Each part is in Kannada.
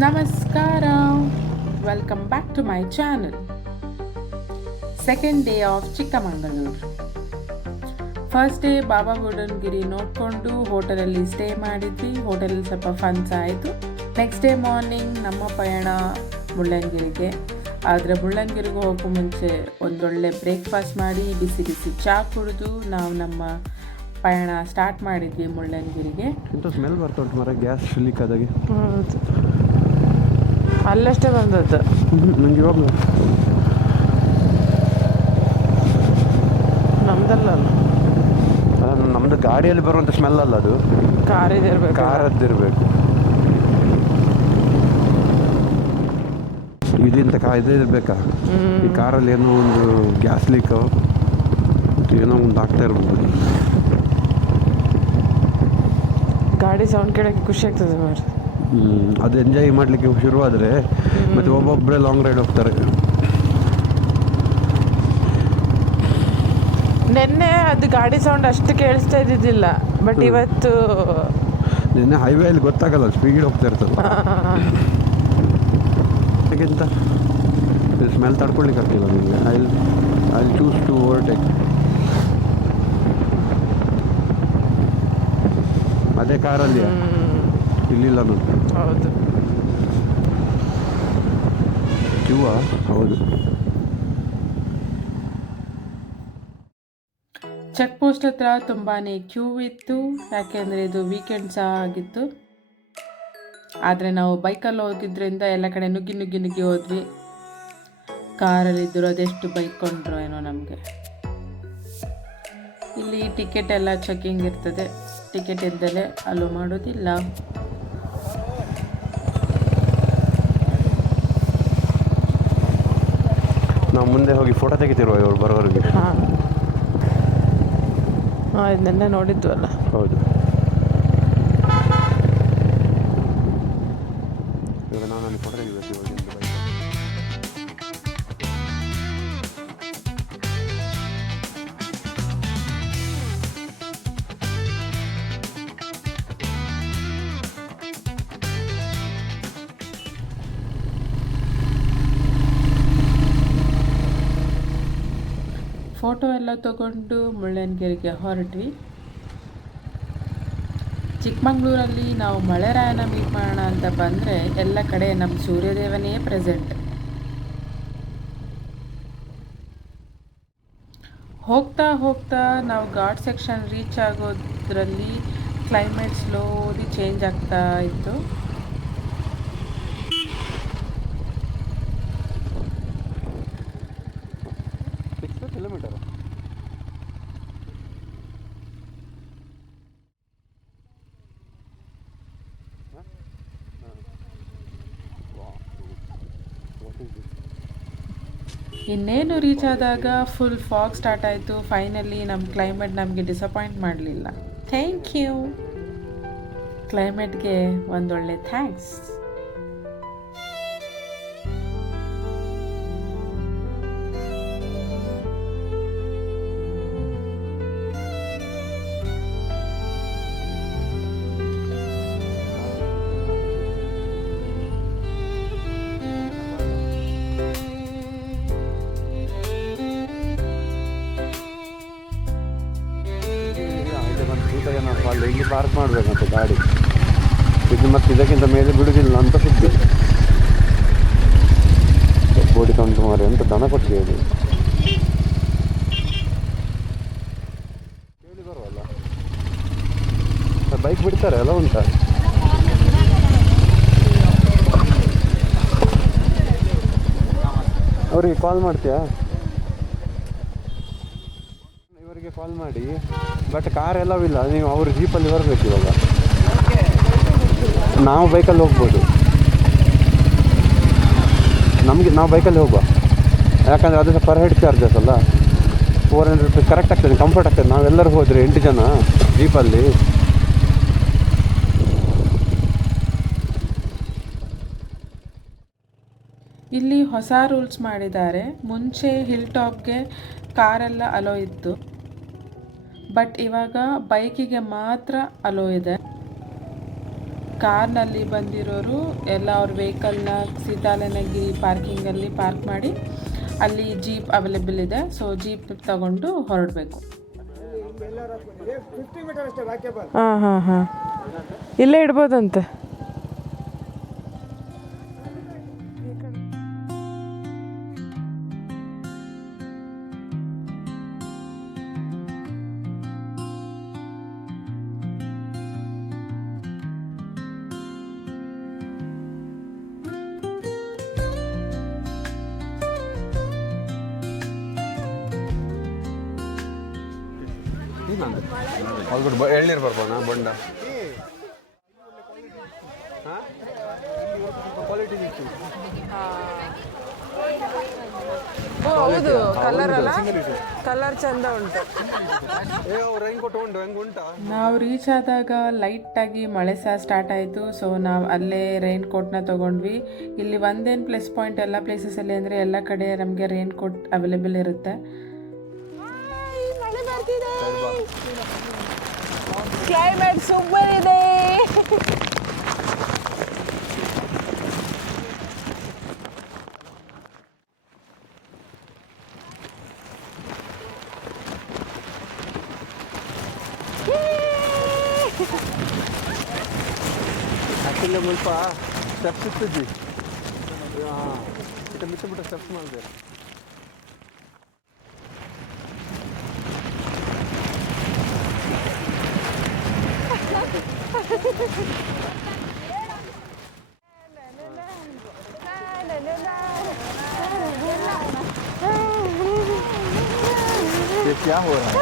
Namaskara, welcome back to my channel. Second day of Chikkamangaluru. First day Baba Budangiri ನೋಡಿಕೊಂಡು ಹೋಟೆಲಲ್ಲಿ ಸ್ಟೇ ಮಾಡಿದ್ವಿ. ಹೋಟೆಲಲ್ಲಿ ಸ್ವಲ್ಪ ಫನ್ಸ್ ಆಯಿತು. ನೆಕ್ಸ್ಟ್ ಡೇ ಮಾರ್ನಿಂಗ್ ನಮ್ಮ ಪಯಣ ಮುಳ್ಳಯ್ಯನಗಿರಿಗೆ. ಆದರೆ ಮುಳ್ಳಯ್ಯನಗಿರಿಗೆ ಹೋಗೋ ಮುಂಚೆ ಒಂದೊಳ್ಳೆ ಬ್ರೇಕ್ಫಾಸ್ಟ್ ಮಾಡಿ ಬಿಸಿ ಬಿಸಿ ಚಹಾ ಕುಡಿದು ನಾವು ನಮ್ಮ ಪಯಣ ಸ್ಟಾರ್ಟ್ ಮಾಡಿದ್ವಿ ಮುಳ್ಳಯ್ಯನಗಿರಿಗೆ. ಸ್ಮೆಲ್ ಬರ್ತುಂಟು ಮರ, ಗ್ಯಾಸ್ ಲೀಕ್ ಆದಾಗೆ. ಅಲ್ಲಷ್ಟೇ ಬಂದದ್ದು ನನಗೆ ಇವಾಗ ನಮ್ದಲ್ಲ, ನಮ್ಮದು ಗಾಡಿಯಲ್ಲಿ ಬರುವಂಥ ಸ್ಮೆಲ್ ಅಲ್ಲ ಅದು, ಕಾರದ್ದಿರಬೇಕು. ಇದಿಂತ ಇದೇ ಇರಬೇಕಾ? ಈ ಕಾರಲ್ಲಿ ಏನೋ ಒಂದು ಗ್ಯಾಸ್ ಲೀಕ್ ಏನೋ ಒಂದು ಆಗ್ತಾ ಇರ್ಬೋದು. ಗಾಡಿ ಸೌಂಡ್ ಕೇಳೋಕ್ಕೆ ಖುಷಿ ಆಗ್ತದೆ ಮಾರಿ. ಅದು ಎಂಜಾಯ್ ಮಾಡಲಿಕ್ಕೆ ಶುರುವಾದರೆ ಮತ್ತು ಒಬ್ಬೊಬ್ಬರೇ ಲಾಂಗ್ ರೈಡ್ ಹೋಗ್ತಾರೆ. ನೆನ್ನೆ ಅದು ಗಾಡಿ ಸೌಂಡ್ ಅಷ್ಟು ಕೇಳಿಸ್ತಾ ಇದ್ದಿದ್ದಿಲ್ಲ, ಬಟ್ ಇವತ್ತು ನಿನ್ನೆ ಹೈವೇಲಿ ಗೊತ್ತಾಗಲ್ಲ, ಸ್ಪೀಡ್ ಹೋಗ್ತಾ ಇರ್ತದೆ. ಅದಕ್ಕಿಂತ ಸ್ಮೆಲ್ ತಡ್ಕೊಳ್ಲಿಕ್ಕೆ ಆಗ್ತಿಲ್ಲ ನಿಮಗೆ. I choose to overtake. ಅದೇ ಕಾರಲ್ಲಿ ಇಲ್ಲಿಲ್ಲ ನಾನು. ಹೌದು, ಕ್ಯೂವಾ? ಹೌದು. ಚೆಕ್ ಪೋಸ್ಟ್ ಹತ್ರ ತುಂಬಾ ಕ್ಯೂ ಇತ್ತು, ಯಾಕೆಂದರೆ ಇದು ವೀಕೆಂಡ್ ಸಹ ಆಗಿತ್ತು. ಆದರೆ ನಾವು ಬೈಕಲ್ಲಿ ಹೋಗಿದ್ದರಿಂದ ಎಲ್ಲ ಕಡೆ ನುಗ್ಗಿ ನುಗ್ಗಿ ನುಗ್ಗಿ ಹೋದ್ವಿ. ಕಾರಲ್ಲಿದ್ದರು ಅದೆಷ್ಟು ಬೈಕೊಂಡ್ರು ಏನೋ ನಮಗೆ. ಇಲ್ಲಿ ಟಿಕೆಟ್ ಎಲ್ಲ ಚೆಕಿಂಗ್ ಇರ್ತದೆ, ಟಿಕೆಟ್ ಇದ್ದಲೇ ಅಲೋ ಮಾಡೋದಿಲ್ಲ. ನಾವು ಮುಂದೆ ಹೋಗಿ ಫೋಟೋ ತೆಗಿತಿರುವ ಇವರು ಬರೋವರೆಗೆ. ಹಾಂ, ಇದನ್ನೇ ನೋಡಿದ್ದು ಅಲ್ಲ. ಹೌದು. ಇವಾಗ ನಾನು ಫೋಟೋ ತೆಗಿಬೇಕು ಇವಾಗ. ಫೋಟೋ ಎಲ್ಲ ತಗೊಂಡು ಮುಳ್ಳಯ್ಯನಗಿರಿಗೆ ಹೊರಟ್ವಿ. ಚಿಕ್ಕಮಂಗ್ಳೂರಲ್ಲಿ ನಾವು ಮಳೆರಾಯನ ಮೀಟ್ ಮಾಡೋಣ ಅಂತ ಬಂದರೆ ಎಲ್ಲ ಕಡೆ ನಮ್ಮ ಸೂರ್ಯದೇವನೇ ಪ್ರೆಸೆಂಟ್. ಹೋಗ್ತಾ ಹೋಗ್ತಾ ನಾವು ಘಾಟ್ ಸೆಕ್ಷನ್ ರೀಚ್ ಆಗೋದ್ರಲ್ಲಿ ಕ್ಲೈಮೇಟ್ ಸ್ಲೋಲಿ ಚೇಂಜ್ ಆಗ್ತಾ ಇತ್ತು. ಕಿಲೋಮೀಟರ್ ಇನ್ನೇನು ರೀಚ್ ಆದಾಗ ಫುಲ್ ಫಾಗ್ ಸ್ಟಾರ್ಟ್ ಆಯಿತು. ಫೈನಲಿ ನಮ್ಮ ಕ್ಲೈಮೇಟ್ ನಮಗೆ ಡಿಸಪಾಯಿಂಟ್ ಮಾಡಲಿಲ್ಲ. ಥ್ಯಾಂಕ್ ಯು ಕ್ಲೈಮೇಟ್ಗೆ ಒಂದೊಳ್ಳೆ ಥ್ಯಾಂಕ್ಸ್. ಅಲ್ಲಿ ಇಲ್ಲಿ ಪಾರ್ಕ್ ಮಾಡಬೇಕಂತ ಗಾಡಿ ಇದು, ಮತ್ತು ಇದಕ್ಕಿಂತ ಮೇಲೆ ಬಿಡುವುದಿಲ್ಲ ಅಂತ ಸುದ್ದಿ. ಬೋಡಿ ಕೌಂಟು ಮಾರಿ ಅಂತ ದನ ಕೊಟ್ಟಿದೆ. ಕೇಳಿ ಬರುವಲ್ಲ, ಬೈಕ್ ಬಿಡ್ತಾರೆ ಅಲ್ಲ ಉಂಟಾ? ಅವರಿಗೆ ಕಾಲ್ ಮಾಡ್ತೀಯಾ? ಇವರಿಗೆ ಕಾಲ್ ಮಾಡಿ. ಬಟ್ ಕಾರ್ ಎಲ್ಲವಿಲ್ಲ, ನೀವು ಅವರು ಜೀಪಲ್ಲಿ ಬರಬೇಕು. ಇವಾಗ ನಾವು ಬೈಕಲ್ಲಿ ಹೋಗ್ಬೋದು. ನಾವು ಬೈಕಲ್ಲಿ ಹೋಗುವ, ಯಾಕಂದರೆ ಅದು ಪರ್ ಹೆಡ್ ಚಾರ್ಜಸ್ ಅಲ್ಲ. 400 ರೂಪೀಸ್ ಕರೆಕ್ಟ್ ಆಗ್ತದೆ, ಕಂಫರ್ಟ್ ಆಗ್ತದೆ. ನಾವೆಲ್ಲರೂ ಹೋದರೆ 8 ಜನ ಜೀಪಲ್ಲಿ. ಇಲ್ಲಿ ಹೊಸ ರೂಲ್ಸ್ ಮಾಡಿದ್ದಾರೆ. ಮುಂಚೆ ಹಿಲ್ ಟಾಪ್ಗೆ ಕಾರೆಲ್ಲ ಅಲೋ ಇತ್ತು, ಬಟ್ ಇವಾಗ ಬೈಕಿಗೆ ಮಾತ್ರ ಅಲೋ ಇದೆ. ಕಾರ್ನಲ್ಲಿ ಬಂದಿರೋರು ಎಲ್ಲ ಅವ್ರ ವೆಹಿಕಲ್ನ ಸೀತಾಲನಗಿರಿ ಪಾರ್ಕಿಂಗಲ್ಲಿ ಪಾರ್ಕ್ ಮಾಡಿ, ಅಲ್ಲಿ ಜೀಪ್ ಅವೈಲೇಬಲ್ ಇದೆ. ಸೊ ಜೀಪ್ ತಗೊಂಡು ಹೊರಡಬೇಕು. ಹಾಂ ಹಾಂ ಹಾಂ, ಇಲ್ಲೇ ಇಡ್ಬೋದಂತೆ. ಎಳ್ನೀರು ಬರ್ಬೋಣ ಬೊಂಡ. ಹೌದು, ಕಲರ್ ಅಲ್ಲ, ಕಲರ್ ಚಂದ ಉಂಟು. ನಾವು ರೀಚ್ ಆದಾಗ ಲೈಟಾಗಿ ಮಳೆ ಸಹ ಸ್ಟಾರ್ಟ್ ಆಯಿತು. ಸೊ ನಾವು ಅಲ್ಲೇ ರೈನ್ ಕೋಟ್ನ ತೊಗೊಂಡ್ವಿ. ಇಲ್ಲಿ ಒಂದೇನು ಪ್ಲಸ್ ಪಾಯಿಂಟ್ ಎಲ್ಲ ಪ್ಲೇಸಸಲ್ಲಿ ಅಂದರೆ ಎಲ್ಲ ಕಡೆ ನಮಗೆ ರೈನ್ ಕೋಟ್ ಅವೈಲೇಬಲ್ ಇರುತ್ತೆ. ಕ್ಲೈಮೇಟ್ ಸೂಪರ್ ಇದೆ. ಆ್ಯಕ್ಚುಲಿ ಸ್ವಲ್ಪ ಸ್ಟೆಪ್ಸ್ ಇತ್ತಿದ್ವಿ, ಮಿಟ್ಟ ಸ್ಟೆಪ್ಸ್ ಮಾಡಿದೆ. ये क्या हो रहा है?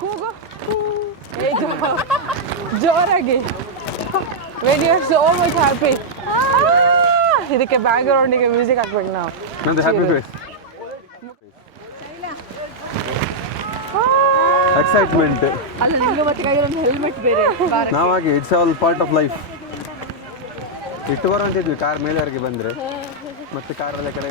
ಕೂಗು ಜೋರಾಗಿ. when you are so much happy. ಇದಕ್ಕೆ ಬ್ಯಾಕ್ಗ್ರೌಂಡಿಗೆ ಮ್ಯೂಸಿಕ್ ಹಾಕ್ಬೇಕು ನಾವು. ನಂದು ಹ್ಯಾಪಿ ಫೇಸ್, ಎಕ್ಸೈಟ್ಮೆಂಟ್. ಅಲ್ಲ, ನಿಮಗೆ ಮತ್ತೆ ಒಂದು ಹೆಲ್ಮೆಟ್ ಬೇರೆ. ನಾವಾಗಿ it's all part of life. ಇಟ್ಟು ಬರುವಂತಿದ್ವಿ ಕಾರ್ ಮೇಲೆವರೆಗೆ ಬಂದರೆ, ಮತ್ತೆ ಕಾರಲ್ಲೇ ಕಡೆ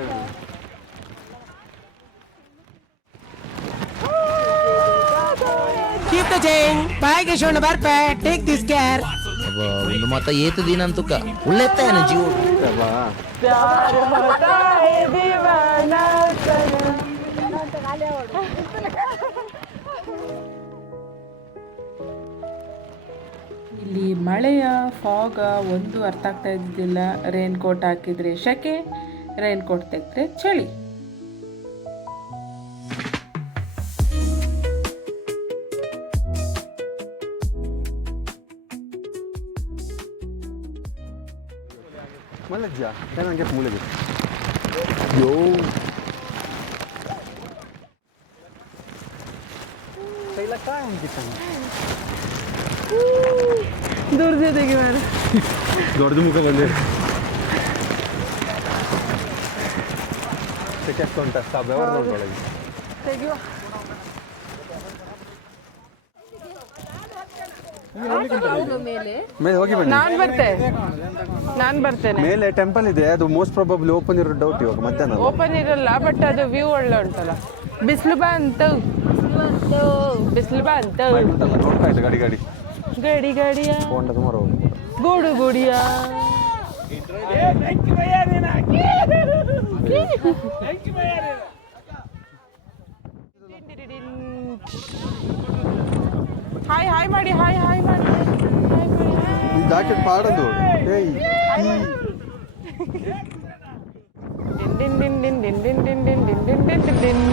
Keep the chain, bike is on the barpet, take this care. ಒಂದು ಮಾತ ಏತು ದಿನ ಅಂತುಕ ಉಳ್ಳೆತ್ತಾನ ಜೀವ. ಇಲ್ಲಿ ಮಳೆಯ ಫಾಗ ಒಂದು ಅರ್ಥ ಆಗ್ತಾ ಇದ್ದಿಲ್ಲ. ರೈನ್ ಕೋಟ್ ಹಾಕಿದರೆ ಶೆಕೆ, ರೈನ್ ಕೋಟ್ ತೆಗೆದ್ರೆ ಚಳಿ. ಮಲಜ್ಜ ನನಗೆ ಮೂಲೆಗೆ ಯೋ ದುರ್ದಿಗೆ ಮೇಲೆ ದೊಡ್ಡದು ಮುಖ ಬಂದೆ. ಸೆಕೆಸ್ಟ್ ಉಂಟ ಬೆವರು ನೋಡೊಳಗೆ ತೆಗಿಯುವ. ಮೇಲೆ ಹೋಗಿ ಬನ್ನಿ. ನಾನು ಬರ್ತೇನೆ. ಮೇಲೆ ಟೆಂಪಲ್ ಇದೆ, ಅದು ಮೋಸ್ಟ್ ಪ್ರಾಬಬ್ಲಿ ಓಪನ್ ಇರೋ ಡೌಟ್ ಇವಾಗ ಮಧ್ಯಾಹ್ನ. ಓಪನ್ ಇರಲ್ಲ, ಬಟ್ ಅದು ವ್ಯೂ ಒಳ್ಳೆ ಉಂಟಲ್ಲ. ಬಿಸಿಲು ಬಂತು, ಬಿಸಿಲು ಬಂತು. ಉಂಟಲ್ಲ ನೋಡ್ತಾ ಇದೆ ಗಾಡಿ ಗಾಡಿ ಗಡಿ ಗಡಿಯ ಹೋಂಡ ಸುಮಾರು ಗೂಡು ಗುಡಿಯ. ಹಾಯ್ ಹಾಯ್ ಮಾಡಿ, ಹಾಯ್ ಹಾಯ್ ಮಾಡಿ, ಹಾಯ್ ಮಾಡಿ. ಈ ಜಾಕೆಟ್ ಪಾಡೋದು. ಏಯ್ ಡಿನ್ ಡಿನ್ ಡಿನ್ ಡಿನ್ ಡಿನ್ ಡಿನ್ ಡಿನ್ ಡಿನ್ ಡಿನ್ ಡಿನ್ ಡಿನ್ ಡಿನ್.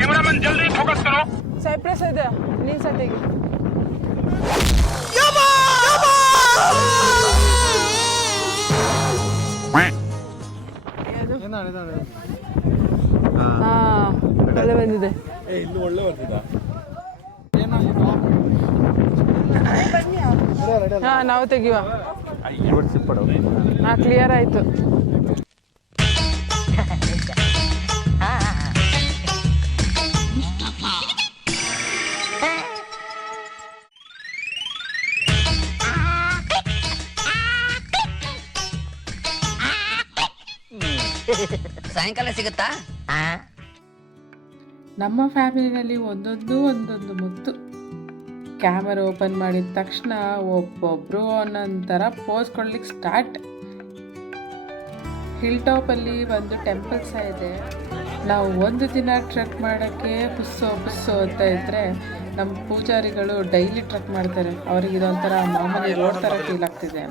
कैमरामैन जल्दी फोकस करो. ಸೈಪ್ರಸ್ ಇದೆ, ನೀನ್ ಸತಿಗೆ. ಹಾಂ ಒಳ್ಳೆ ಬಂದಿದೆ. ಹಾಂ ನಾವು ತೆಗಿಯುವ. ಹಾಂ ಕ್ಲಿಯರ್ ಆಯಿತು. ಸಾಯಂಕಾಲ ಸಿಗುತ್ತಾ? ನಮ್ಮ ಫ್ಯಾಮಿಲಿನಲ್ಲಿ ಒಂದೊಂದು ಮುತ್ತು. ಕ್ಯಾಮರಾ ಓಪನ್ ಮಾಡಿದ ತಕ್ಷಣ ಒಬ್ಬೊಬ್ಬರು ಒಂದೊಂಥರ ಪೋಸ್ ಕೊಡ್ಲಿಕ್ಕೆ ಸ್ಟಾರ್ಟ್. ಹಿಲ್ ಟಾಪಲ್ಲಿ ಒಂದು ಟೆಂಪಲ್ ಸಹ ಇದೆ. ನಾವು ಒಂದು ದಿನ ಟ್ರೆಕ್ ಮಾಡೋಕ್ಕೆ ಬುಸ್ಸು ಅಂತ ಇದ್ದರೆ ನಮ್ಮ ಪೂಜಾರಿಗಳು ಡೈಲಿ ಟ್ರೆಕ್ ಮಾಡ್ತಾರೆ. ಅವ್ರಿಗೆ ಇದೊಂಥರ ಮಾಮೂಲಿ ರೋಡ್ ಥರ ಫೀಲ್ ಆಗ್ತಿದೆ.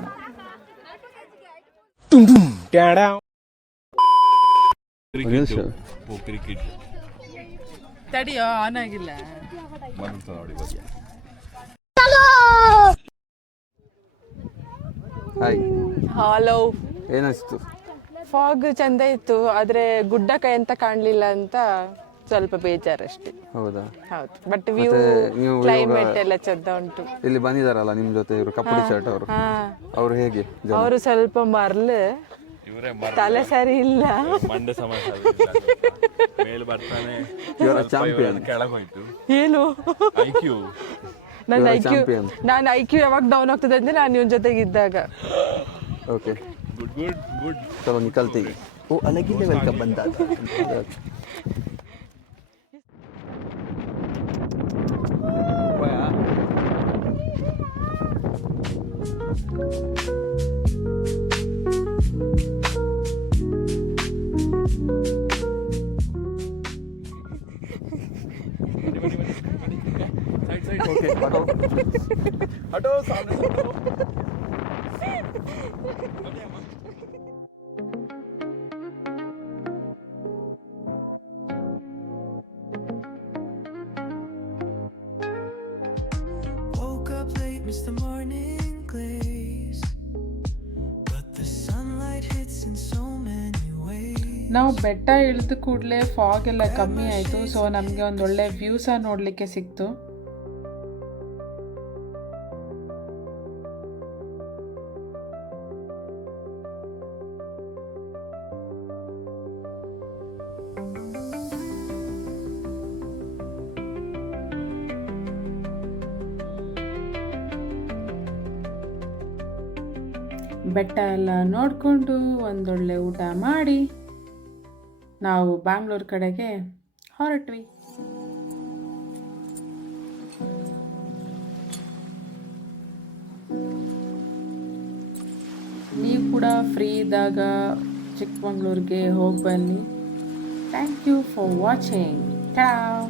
ತಡಿಯೋ, ಆನ್ ಆಗಿಲ್ಲ. Hi, hello. ಏನಿಸ್ತು? ಫಾಗ್ ಚಂದ ಇತ್ತು, ಆದರೆ ಗುಡ್ಡ ಕೈ ಅಂತ ಕಾಣಲಿಲ್ಲ ಅಂತ ಸ್ವಲ್ಪ ಬೇಜಾರಷ್ಟೇ. ಹೌದಾ? ಹೌದು, ಬಟ್ ವ್ಯೂ ನೀವು ಕ್ಲೈಮೇಟ್ ಎಲ್ಲ ಚಂದ ಉಂಟು. ಇಲ್ಲಿ ಬಂದಿದಾರಲ್ಲ ನಿಮ್ಮ ಜೊತೆ ಇವರು ಕಪ್ಪಡಿ ಶರ್ಟ್ ಅವರು, ಅವರು ಹೇಗೆ? ಅವರು ಸ್ವಲ್ಪ ಮರ್ಲು, ತಲೆ ಸರಿ ಇಲ್ಲ, ಮಂಡೆ ಸಮಸ್ಯೆ ಮೇಲ್ ಬರ್ತಾನೆ, ಚಾಂಪಿಯನ್ ಕೆಳಗೆ ಹೋಯ್ತು. ಏನು ಐಕ್ಯೂ ನಾನು ಐಕ್ಯೂ ಯಾವಾಗ ಡೌನ್ ಆಗ್ತದೆ ಅಂದ್ರೆ ನಾನು ಇವನ್ ಜೊತೆಗೆ ಇದ್ದಾಗ. Okay, good good good. ಚಲೋ ನಿಕಲ್ತಿ. ಓ, अलग ही लेवल का बंदा था. ओके, हटो हटो, सामने से हटो. Woke up late, missed the morning glaze, but the sunlight hits in so many ways. ನಾವು ಬೆಟ್ಟ ಇಳಿದ ಕೂಡಲೇ ಫಾಗ್ ಎಲ್ಲ ಕಮ್ಮಿ ಆಯಿತು. ಸೊ ನಮಗೆ ಒಂದೊಳ್ಳೆ ವ್ಯೂ ಸಹ ನೋಡಲಿಕ್ಕೆ ಸಿಕ್ತು. ಬೆಟ್ಟ ಎಲ್ಲ ನೋಡಿಕೊಂಡು ಒಂದೊಳ್ಳೆ ಊಟ ಮಾಡಿ ನಾವು ಬ್ಯಾಂಗ್ಳೂರು ಕಡೆಗೆ ಹೊರಟ್ವಿ. ನೀವು ಕೂಡ ಫ್ರೀ ಇದ್ದಾಗ ಚಿಕ್ಕಮಂಗ್ಳೂರಿಗೆ ಹೋಗಿ ಬನ್ನಿ. Thank you for watching. Tau.